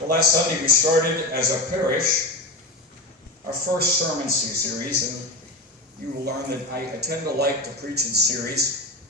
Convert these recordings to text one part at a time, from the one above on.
Well, last Sunday we started as a parish our first sermon series, and you will learn that I tend to like to preach in series,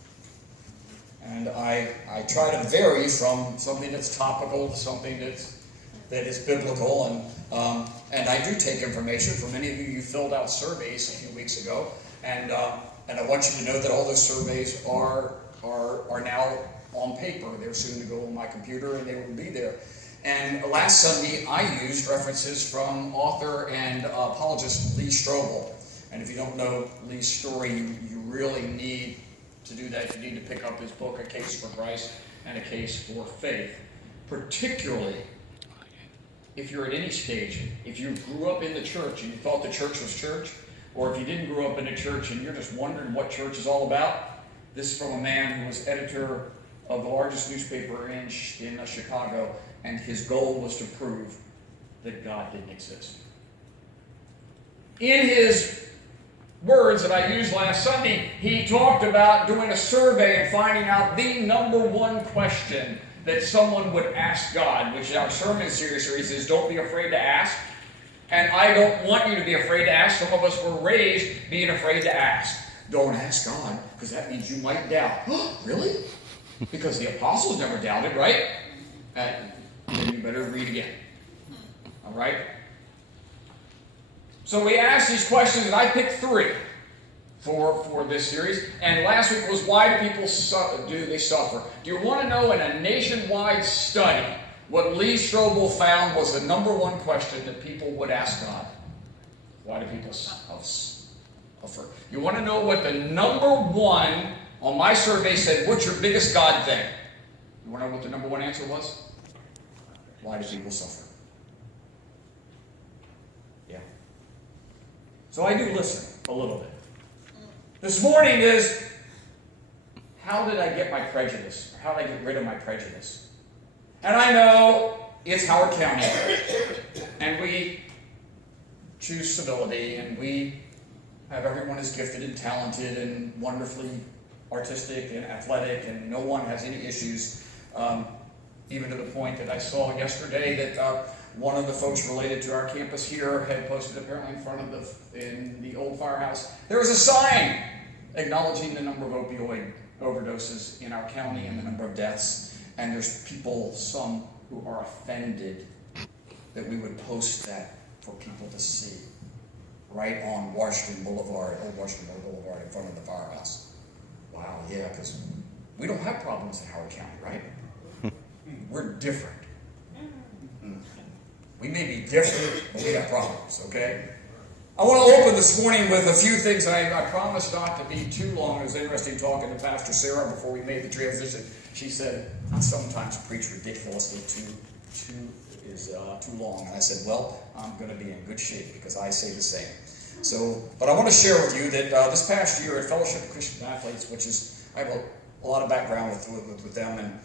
and I try to vary from something that's topical to something that is biblical, and I do take information from many of you. You filled out surveys a few weeks ago, and I want you to know that all those surveys are now on paper. They're soon to go on my computer, and they will be there. And last Sunday, I used references from author and apologist Lee Strobel. And if you don't know Lee's story, you really need to do that. You need to pick up his book, A Case for Christ and A Case for Faith. Particularly if you're at any stage, if you grew up in the church and you thought the church was church, or if you didn't grow up in a church and you're just wondering what church is all about, this is from a man who was editor of the largest newspaper in Chicago, and his goal was to prove that God didn't exist. In his words that I used last Sunday, he talked about doing a survey and finding out the number one question that someone would ask God, which our sermon series is Don't Be Afraid to Ask. And I don't want you to be afraid to ask. Some of us were raised being afraid to ask. Don't ask God, because that means you might doubt. Really? Because the apostles never doubted, right? Then you better read again. All right? So we asked these questions, and I picked three for this series. And last week was, why do people suffer? Do you want to know, in a nationwide study, what Lee Strobel found was the number one question that people would ask God? Why do people suffer? You want to know what the number one on my survey said, what's your biggest God thing? You want to know what the number one answer was? Why do people suffer? Yeah. So I do listen a little bit. This morning is, how did I get my prejudice? How did I get rid of my prejudice? And I know it's Howard County, and we choose civility, and we have everyone is gifted and talented and wonderfully artistic and athletic, and no one has any issues, even to the point that I saw yesterday that one of the folks related to our campus here had posted, apparently in front of in the old firehouse, there was a sign acknowledging the number of opioid overdoses in our county and the number of deaths. And there's people, some who are offended that we would post that for people to see right on Washington Boulevard, old Washington Boulevard, in front of the firehouse. Wow, yeah, because we don't have problems in Howard County, right? We're different. We may be different, but we have problems, okay? I want to open this morning with a few things. I promised not to be too long. It was interesting talking to Pastor Sarah before we made the transition. She said, I sometimes preach ridiculously too long. And I said, well, I'm going to be in good shape because I say the same. So, but I want to share with you that this past year at Fellowship of Christian Athletes, which is, I have a lot of background with them, and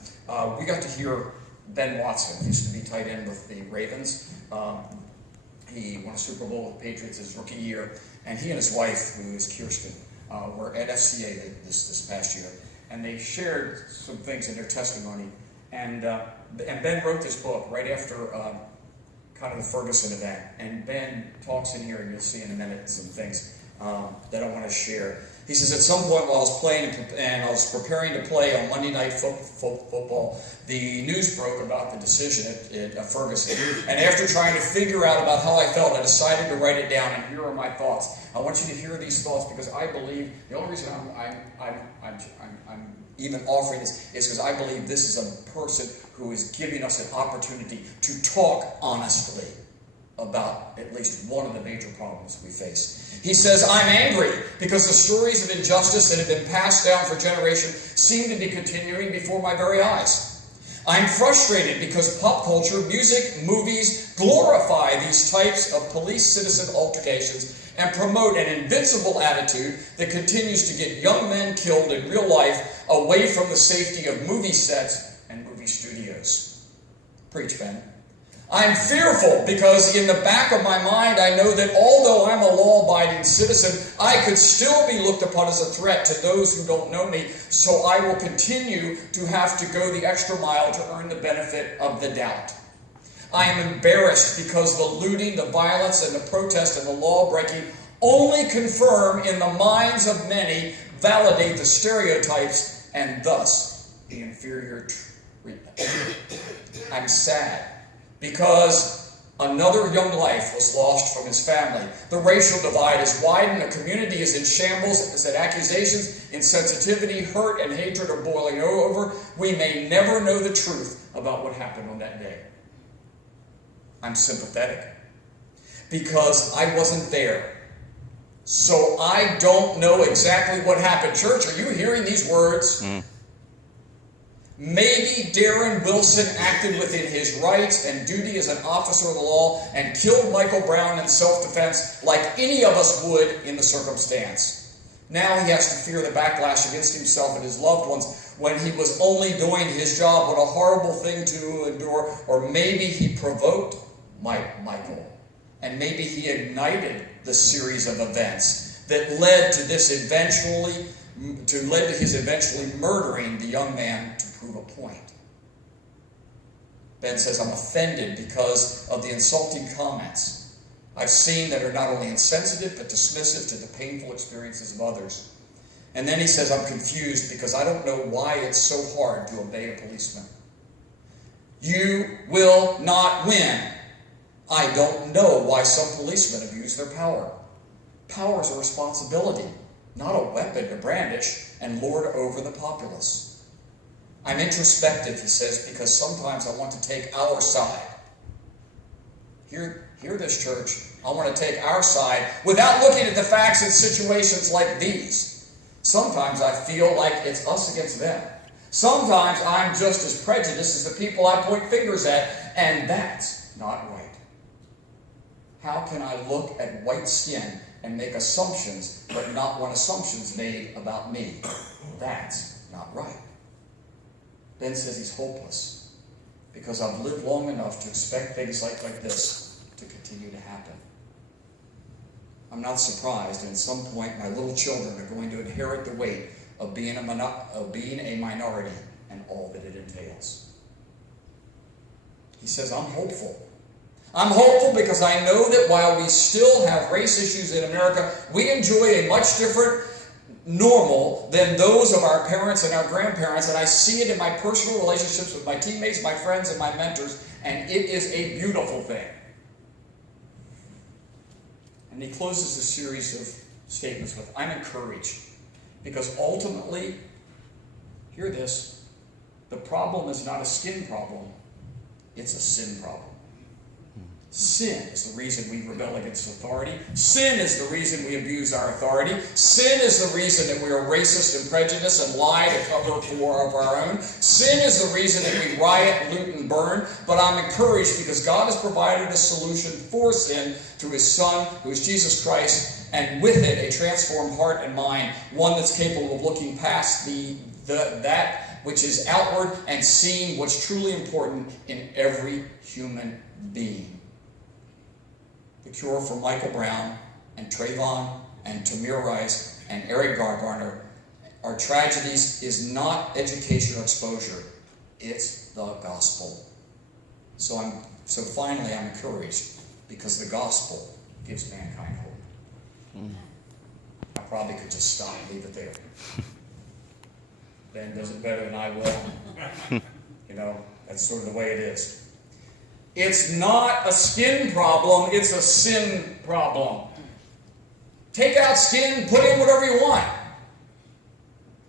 we got to hear Ben Watson, used to be tight end with the Ravens. He won a Super Bowl with the Patriots his rookie year, and he and his wife, who is Kirsten, were at FCA this past year, and they shared some things in their testimony. And Ben wrote this book right after kind of the Ferguson event, and Ben talks in here, and you'll see in a minute some things that I want to share. He says, at some point while I was playing and I was preparing to play on Monday Night Football, the news broke about the decision at Ferguson. And after trying to figure out about how I felt, I decided to write it down, and here are my thoughts. I want you to hear these thoughts because I believe, the only reason I'm even offering this is because I believe this is a person who is giving us an opportunity to talk honestly about at least one of the major problems we face. He says, I'm angry because the stories of injustice that have been passed down for generations seem to be continuing before my very eyes. I'm frustrated because pop culture, music, movies glorify these types of police-citizen altercations and promote an invincible attitude that continues to get young men killed in real life away from the safety of movie sets and movie studios. Preach, Ben. I'm fearful because in the back of my mind I know that although I'm a law-abiding citizen, I could still be looked upon as a threat to those who don't know me, so I will continue to have to go the extra mile to earn the benefit of the doubt. I am embarrassed because the looting, the violence, and the protest and the law-breaking only confirm in the minds of many, validate the stereotypes, and thus the inferior treatment. I'm sad because another young life was lost from his family. The racial divide is widened. The community is in shambles as accusations, insensitivity, hurt, and hatred are boiling over. We may never know the truth about what happened on that day. I'm sympathetic because I wasn't there. So I don't know exactly what happened. Church, are you hearing these words? Maybe Darren Wilson acted within his rights and duty as an officer of the law and killed Michael Brown in self-defense like any of us would in the circumstance. Now he has to fear the backlash against himself and his loved ones when he was only doing his job. What a horrible thing to endure. Or maybe he provoked Michael, and maybe he ignited the series of events that led to his eventually murdering the young man to prove a point. Ben says, I'm offended because of the insulting comments I've seen that are not only insensitive but dismissive to the painful experiences of others. And then he says, I'm confused because I don't know why it's so hard to obey a policeman. You will not win. I don't know why some policemen abuse their power. Power is a responsibility, not a weapon to brandish and lord over the populace. I'm introspective, he says, because sometimes I want to take our side. Hear this, church. I want to take our side without looking at the facts in situations like these. Sometimes I feel like it's us against them. Sometimes I'm just as prejudiced as the people I point fingers at, and that's not right. How can I look at white skin and make assumptions, but not want assumptions made about me? That's not right. Ben says he's hopeless because I've lived long enough to expect things like this to continue to happen. I'm not surprised, and at some point my little children are going to inherit the weight of being a minority and all that it entails. He says, I'm hopeful. I'm hopeful because I know that while we still have race issues in America, we enjoy a much different normal than those of our parents and our grandparents, and I see it in my personal relationships with my teammates, my friends, and my mentors, and it is a beautiful thing. And he closes the series of statements with, I'm encouraged, because ultimately, hear this, the problem is not a skin problem, it's a sin problem. Sin is the reason we rebel against authority. Sin is the reason we abuse our authority. Sin is the reason that we are racist and prejudiced and lie to cover for of our own. Sin is the reason that we riot, loot, and burn. But I'm encouraged because God has provided a solution for sin through His Son, who is Jesus Christ, and with it a transformed heart and mind, one that's capable of looking past that which is outward and seeing what's truly important in every human being. The cure for Michael Brown and Trayvon and Tamir Rice and Eric Garner, our tragedies, is not education or exposure. It's the gospel. So finally I'm encouraged because the gospel gives mankind hope. I probably could just stop and leave it there. Ben does it better than I will. That's sort of the way it is. It's not a skin problem, it's a sin problem. Take out skin, put in whatever you want.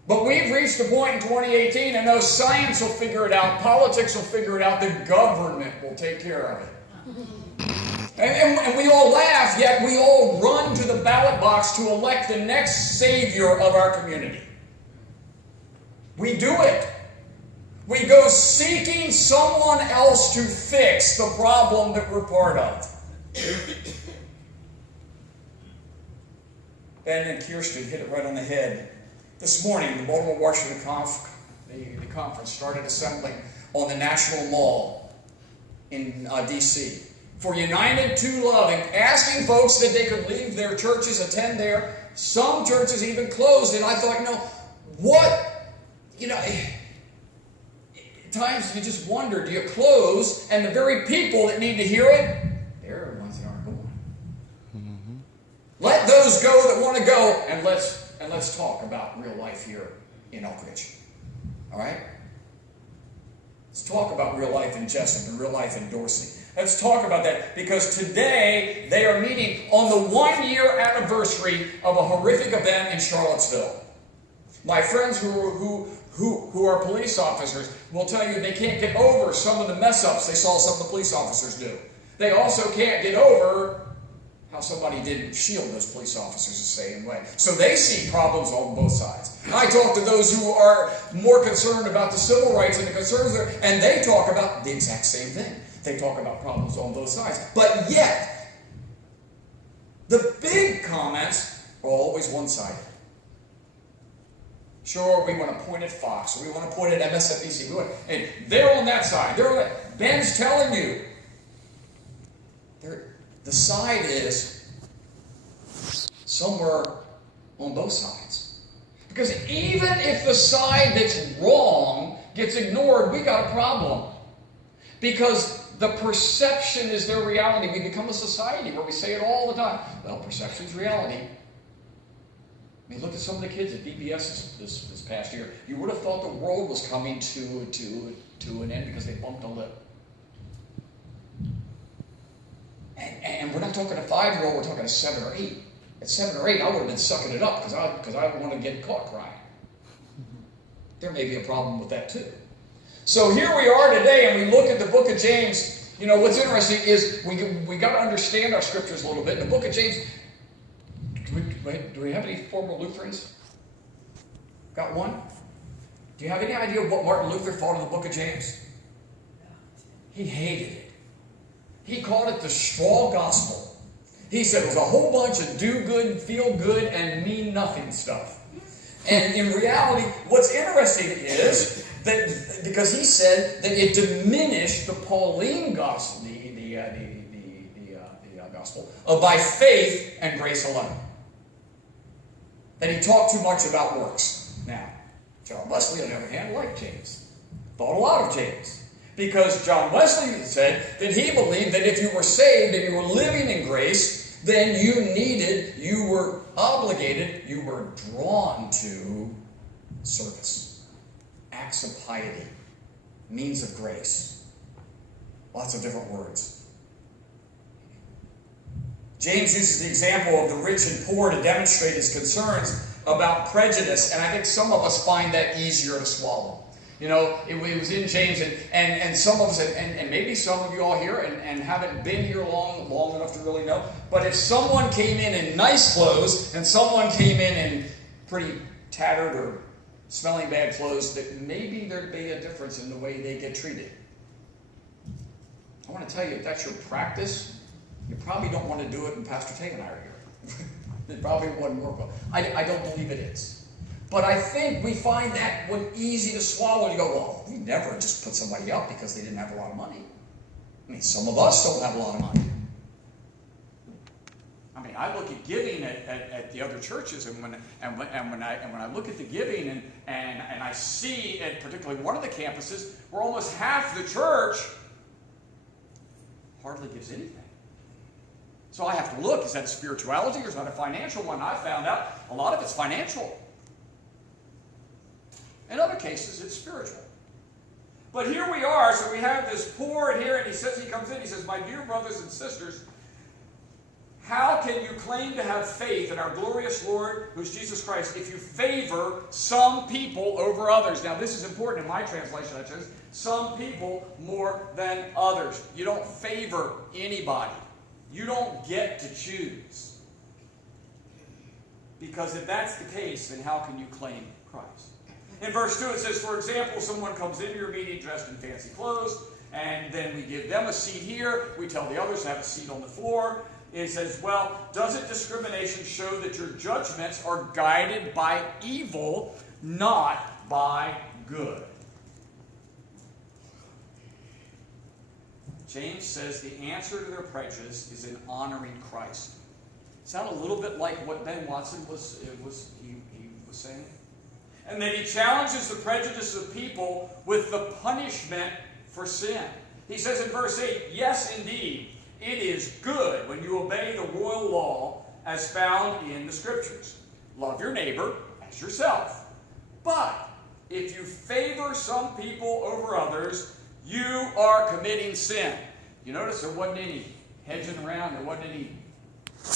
But we've reached a point in 2018, and no, science will figure it out, politics will figure it out, the government will take care of it. And we all laugh, yet we all run to the ballot box to elect the next savior of our community. We do it. We go seeking someone else to fix the problem that we're part of. Ben and Kirsten hit it right on the head. This morning, the Baltimore-Washington the conference started assembling on the National Mall in D.C. for United to Loving, asking folks that they could leave their churches, attend there. Some churches even closed, and I thought, times you just wonder, do you close, and the very people that need to hear it, they're the ones that aren't going. Mm-hmm. Let those go that want to go, and let's talk about real life here in Elk Ridge. All right? Let's talk about real life in Jessup and real life in Dorsey. Let's talk about that, because today they are meeting on the 1-year anniversary of a horrific event in Charlottesville. My friends who are police officers will tell you they can't get over some of the mess-ups they saw some of the police officers do. They also can't get over how somebody didn't shield those police officers the same way. So they see problems on both sides. I talk to those who are more concerned about the civil rights and the concerns there, and they talk about the exact same thing. They talk about problems on both sides. But yet, the big comments are always one-sided. Sure, we want to point at Fox, or we want to point at MSNBC, and they're on that side. Ben's telling you, the side is somewhere on both sides. Because even if the side that's wrong gets ignored, we got a problem. Because the perception is their reality. We become a society where we say it all the time. Well, perception's reality. I mean, look at some of the kids at VBS this past year. You would have thought the world was coming to an end because they bumped a lip. And we're not talking a 5-year-old, we're talking a 7 or 8. At 7 or 8, I would have been sucking it up because I want to get caught crying. There may be a problem with that too. So here we are today, and we look at the book of James. You know, what's interesting is we got to understand our scriptures a little bit. In the book of James, do we have any former Lutherans? Got one? Do you have any idea what Martin Luther thought of the book of James? He hated it. He called it the straw gospel. He said it was a whole bunch of do-good, feel-good, and mean-nothing stuff. And in reality, what's interesting is that because he said that it diminished the Pauline gospel, the gospel by faith and grace alone. That he talked too much about works. Now, John Wesley, on the other hand, liked James. Thought a lot of James. Because John Wesley said that he believed that if you were saved and you were living in grace, then you were obligated, you were drawn to service. Acts of piety. Means of grace. Lots of different words. James uses the example of the rich and poor to demonstrate his concerns about prejudice, and I think some of us find that easier to swallow. You know, it was in James, and some of us, and maybe some of you all here, and haven't been here long enough to really know, but if someone came in nice clothes, and someone came in pretty tattered or smelling bad clothes, that maybe there'd be a difference in the way they get treated. I want to tell you, if that's your practice, you probably don't want to do it when Pastor Tate and I are here. It probably wouldn't work well. I don't believe it is. But I think we find that one easy to swallow. You go, well, we never just put somebody up because they didn't have a lot of money. I mean, some of us don't have a lot of money. I mean, I look at giving at the other churches, and when I look at the giving, and I see at particularly one of the campuses where almost half the church hardly gives anything. So I have to look, is that a spirituality or is that a financial one? I found out a lot of it's financial. In other cases, it's spiritual. But here we are, so we have this poor in here, and he comes in, he says, my dear brothers and sisters, how can you claim to have faith in our glorious Lord, who's Jesus Christ, if you favor some people over others? Now, this is important in my translation. It says, some people more than others. You don't favor anybody. You don't get to choose. Because if that's the case, then how can you claim Christ? In verse 2 it says, for example, someone comes into your meeting dressed in fancy clothes, and then we give them a seat here. We tell the others to have a seat on the floor. It says, well, doesn't discrimination show that your judgments are guided by evil, not by good? James says the answer to their prejudice is in honoring Christ. Sound a little bit like what Ben Watson was saying? And then he challenges the prejudice of people with the punishment for sin. He says in verse 8, yes, indeed, it is good when you obey the royal law as found in the Scriptures. Love your neighbor as yourself. But if you favor some people over others, you are committing sin. You notice there wasn't any hedging around. There wasn't any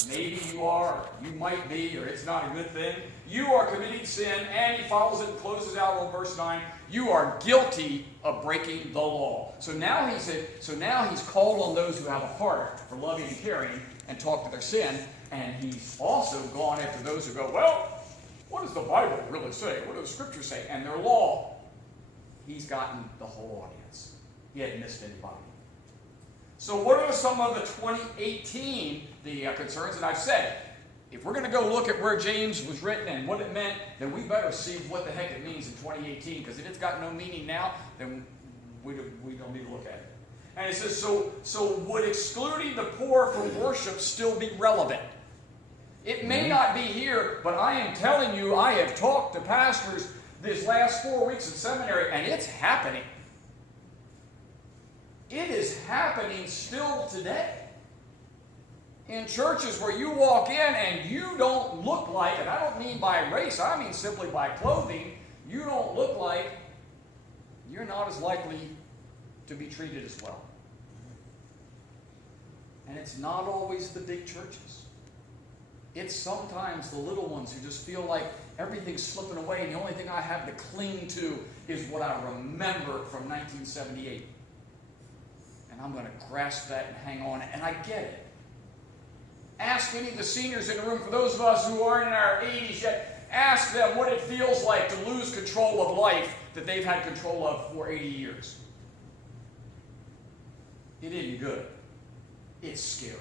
maybe you are, or you might be, or it's not a good thing. You are committing sin, and he follows it and closes out on verse 9. You are guilty of breaking the law. So now he's called on those who have a heart for loving and caring and talk to their sin, and he's also gone after those who go, well, what does the Bible really say? What does the Scripture say? And their law. He's gotten the whole audience. He hadn't missed anybody. So what are some of the 2018 concerns? And I've said, if we're going to go look at where James was written and what it meant, then we better see what the heck it means in 2018. Because if it's got no meaning now, then we don't need to look at it. And it says, so would excluding the poor from worship still be relevant? It may not be here, but I am telling you, I have talked to pastors this last 4 weeks in seminary, and it's happening. It is happening still today. In churches where you walk in and you don't look like, and I don't mean by race, I mean simply by clothing, you don't look like, you're not as likely to be treated as well. And it's not always the big churches. It's sometimes the little ones who just feel like everything's slipping away and the only thing I have to cling to is what I remember from 1978. And I'm going to grasp that and hang on, and I get it. Ask any of the seniors in the room, for those of us who aren't in our 80s yet, ask them what it feels like to lose control of life that they've had control of for 80 years. It isn't good. It's scary.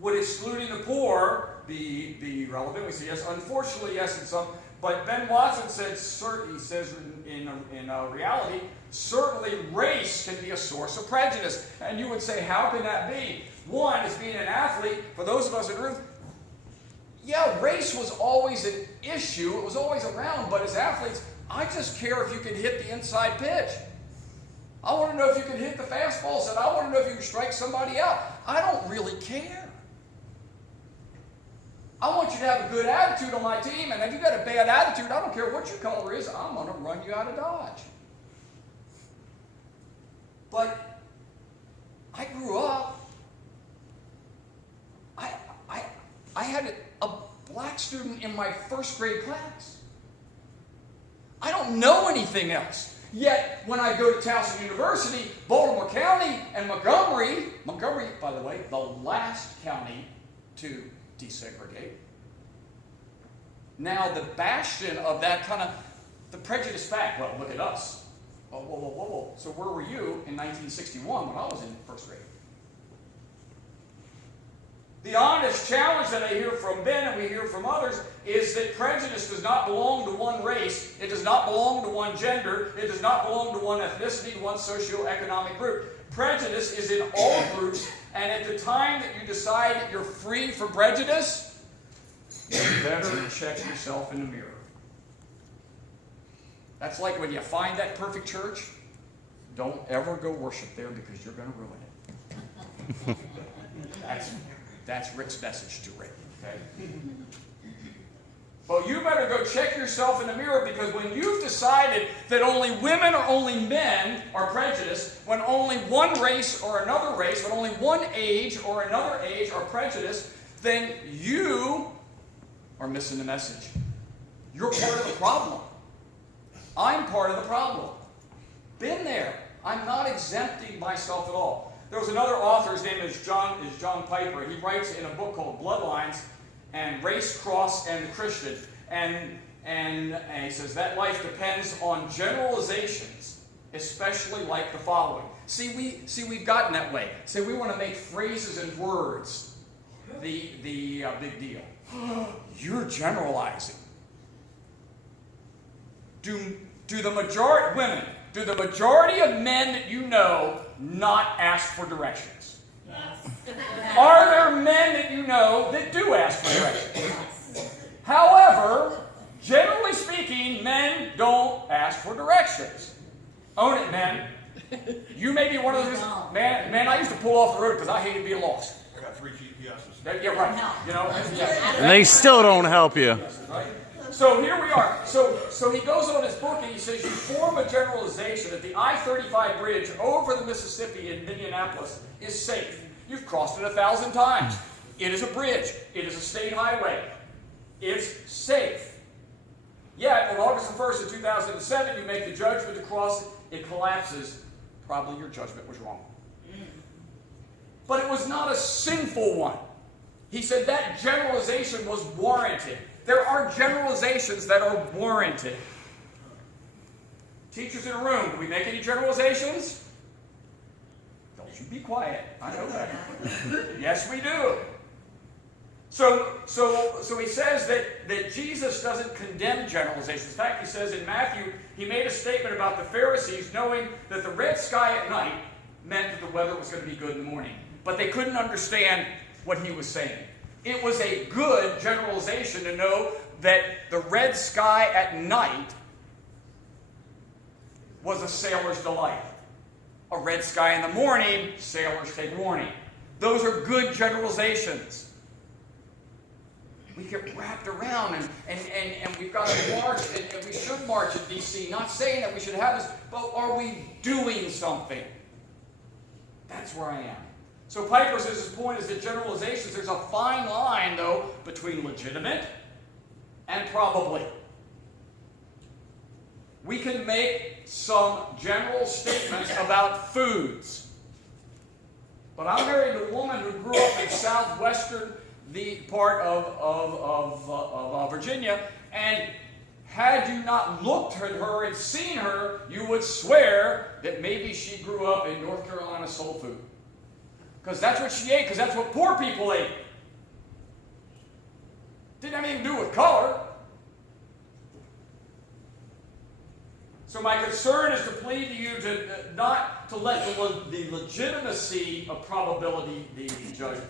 Would excluding the poor be relevant? We say yes. Unfortunately, yes, in some. But Ben Watson says in reality, certainly race can be a source of prejudice. And you would say, how can that be? One, as being an athlete, for those of us in the room, yeah, race was always an issue. It was always around. But as athletes, I just care if you can hit the inside pitch. I want to know if you can hit the fastball set. I want to know if you can strike somebody out. I don't really care. I want you to have a good attitude on my team, and if you've got a bad attitude, I don't care what your color is, I'm going to run you out of Dodge. But I grew up, I had a black student in my first grade class. I don't know anything else. Yet, when I go to Towson University, Baltimore County, and Montgomery, by the way, the last county to desegregate. Now, the bastion of that kind of, the prejudice fact, well, look at us. Whoa. So where were you in 1961 when I was in first grade? The honest challenge that I hear from Ben and we hear from others is that prejudice does not belong to one race. It does not belong to one gender. It does not belong to one ethnicity, one socioeconomic group. Prejudice is in all groups, and at the time that you decide that you're free from prejudice, you better check yourself in the mirror. That's like when you find that perfect church, don't ever go worship there because you're going to ruin it. That's Rick's message to Rick. Okay? Well, you better go check yourself in the mirror, because when you've decided that only women or only men are prejudiced, when only one race or another race, when only one age or another age are prejudiced, then you are missing the message. You're part of the problem. I'm part of the problem. Been there. I'm not exempting myself at all. There was another author, his name is John Piper. He writes in a book called Bloodlines and Race, Cross, and the Christian. And he says that life depends on generalizations, especially like the following. We've gotten that way. We want to make phrases and words the big deal. You're generalizing. Do the majority of men that you know not ask for directions? Yes. Are there men that you know that do ask for directions? However, generally speaking, men don't ask for directions. Own it, men. You may be one of those. Man, I used to pull off the road because I hated being lost. I got 3 GPSs. Yeah, right. You know, And they still don't help you. right? So here we are. So he goes on his book and he says, you form a generalization that the I-35 bridge over the Mississippi in Minneapolis is safe. You've crossed it 1,000 times. It is a bridge. It is a state highway. It's safe. Yet, on August the 1st of 2007, you make the judgment to cross it. It collapses. Probably your judgment was wrong. But it was not a sinful one. He said that generalization was warranted. There are generalizations that are warranted. Teachers in a room, do we make any generalizations? Don't you be quiet. I know that. Yes, we do. So he says that Jesus doesn't condemn generalizations. In fact, he says in Matthew, he made a statement about the Pharisees knowing that the red sky at night meant that the weather was going to be good in the morning. But they couldn't understand what he was saying. It was a good generalization to know that the red sky at night was a sailor's delight. A red sky in the morning, sailors take warning. Those are good generalizations. We get wrapped around and we've got to march, and we should march in D.C. Not saying that we should have this, but are we doing something? That's where I am. So Piper says his point is that generalizations, there's a fine line, though, between legitimate and probably. We can make some general statements about foods. But I'm married to a woman who grew up in southwestern part of Virginia, and had you not looked at her and seen her, you would swear that maybe she grew up in North Carolina soul food. Because that's what she ate, because that's what poor people ate. Didn't have anything to do with color. So my concern is to plead to you to not to let the legitimacy of probability be judged.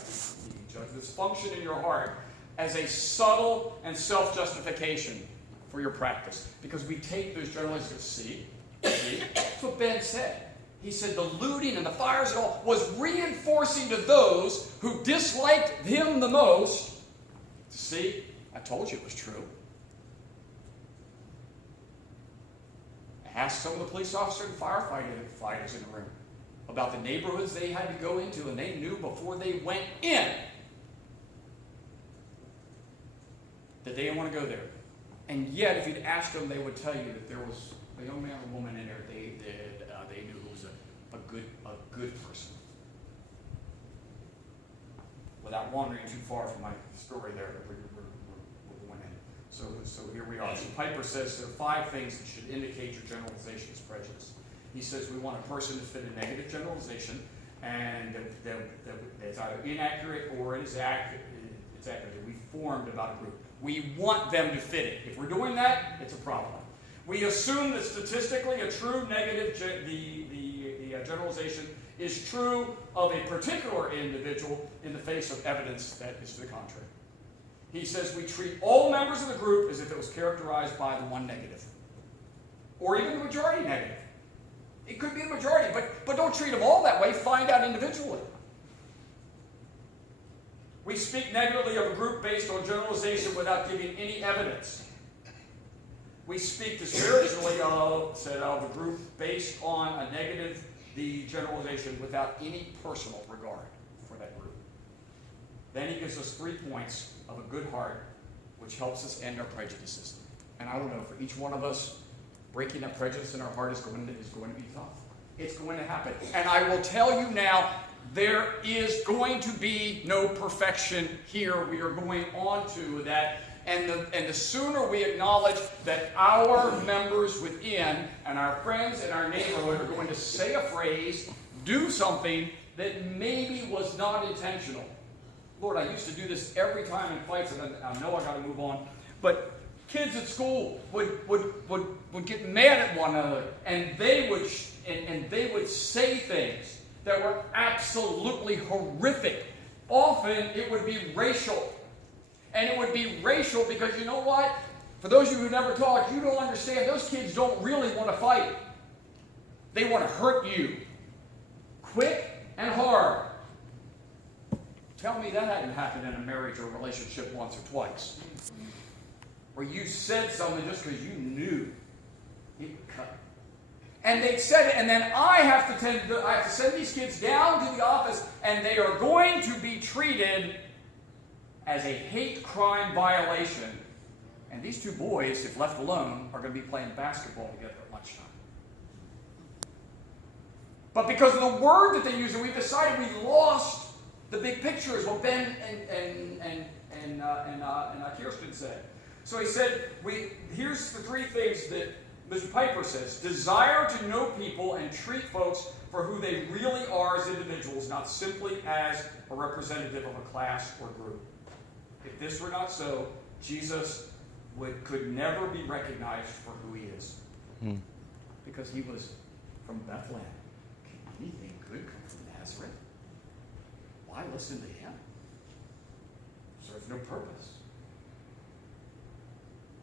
This function in your heart as a subtle and self-justification for your practice. Because we take those generalizations. See? That's what Ben said. He said the looting and the fires and all was reinforcing to those who disliked him the most. See? I told you it was true. Ask some of the police officers and firefighters in the room about the neighborhoods they had to go into, and they knew before they went in that they didn't want to go there. And yet, if you'd asked them, they would tell you that there was a young man or woman in there they knew who was a good person. Without wandering too far from my story there, we're going in. So here we are. So Piper says there are 5 things that should indicate your generalization is prejudice. He says we want a person to fit a negative generalization, and that it's either inaccurate or it is accurate. It's accurate. That we formed about a group. We want them to fit it. If we're doing that, it's a problem. We assume that statistically a true negative, generalization is true of a particular individual in the face of evidence that is to the contrary. He says we treat all members of the group as if it was characterized by the one negative. Or even the majority negative. It could be the majority, but don't treat them all that way. Find out individually. We speak negatively of a group based on generalization without giving any evidence. We speak disparagingly of a group based on a negative, the generalization, without any personal regard for that group. Then he gives us 3 points of a good heart, which helps us end our prejudices. And I don't know, for each one of us, breaking that prejudice in our heart is going to be tough. It's going to happen. And I will tell you now, there is going to be no perfection here. We are going on to that. And the sooner we acknowledge that our members within and our friends in our neighborhood are going to say a phrase, do something that maybe was not intentional. Lord, I used to do this every time in fights, and I know I got to move on. But kids at school would get mad at one another, and they would say things that were absolutely horrific. Often it would be racial. And it would be racial because you know what? For those of you who never talked, you don't understand. Those kids don't really want to fight. They want to hurt you. Quick and hard. Tell me that hadn't happened in a marriage or relationship once or twice. Where you said something just because you knew it would cut. And they said it, and then I have to send these kids down to the office, and they are going to be treated as a hate crime violation. And these two boys, if left alone, are going to be playing basketball together at lunchtime. But because of the word that they used, we decided we lost the big picture, is what Ben and Kirsten said. So he said, here's the three things that Mr. Piper says. Desire to know people and treat folks for who they really are as individuals, not simply as a representative of a class or group. If this were not so, Jesus could never be recognized for who he is. Because he was from Bethlehem. Can anything good come from Nazareth? Why listen to him? Serves no purpose.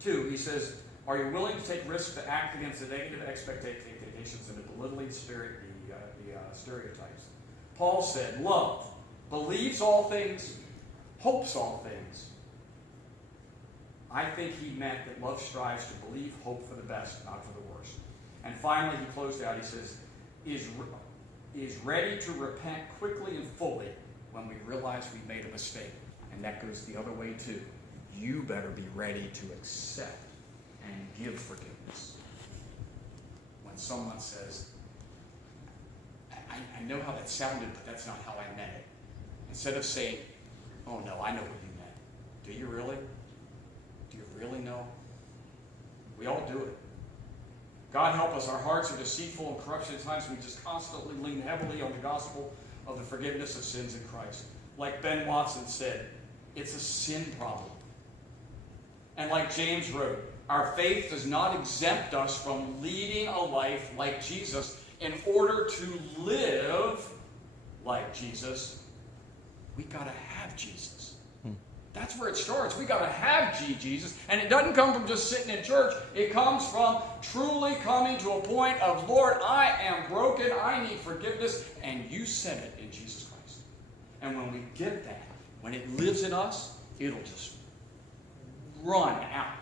2, he says, are you willing to take risks to act against the negative expectations and the belittling stereotypes? Paul said, love believes all things, hopes all things. I think he meant that love strives to believe, hope for the best, not for the worst. And finally, he closed out, he says, is ready to repent quickly and fully when we realize we made a mistake. And that goes the other way too. You better be ready to accept and give forgiveness. When someone says, I know how that sounded, but that's not how I meant it. Instead of saying, oh no, I know what you meant. Do you really? Do you really know? We all do it. God help us. Our hearts are deceitful and corrupt at times. We just constantly lean heavily on the gospel of the forgiveness of sins in Christ. Like Ben Watson said, it's a sin problem. And like James wrote, our faith does not exempt us from leading a life like Jesus. In order to live like Jesus, we got to have Jesus. That's where it starts. We got to have Jesus. And it doesn't come from just sitting in church. It comes from truly coming to a point of, Lord, I am broken. I need forgiveness. And you said it in Jesus Christ. And when we get that, when it lives in us, it'll just run out.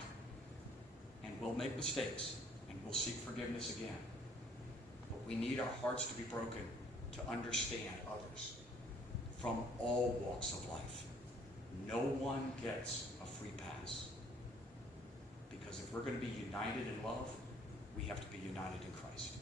And we'll make mistakes. And we'll seek forgiveness again. But we need our hearts to be broken to understand others from all walks of life. No one gets a free pass. Because if we're going to be united in love, we have to be united in Christ.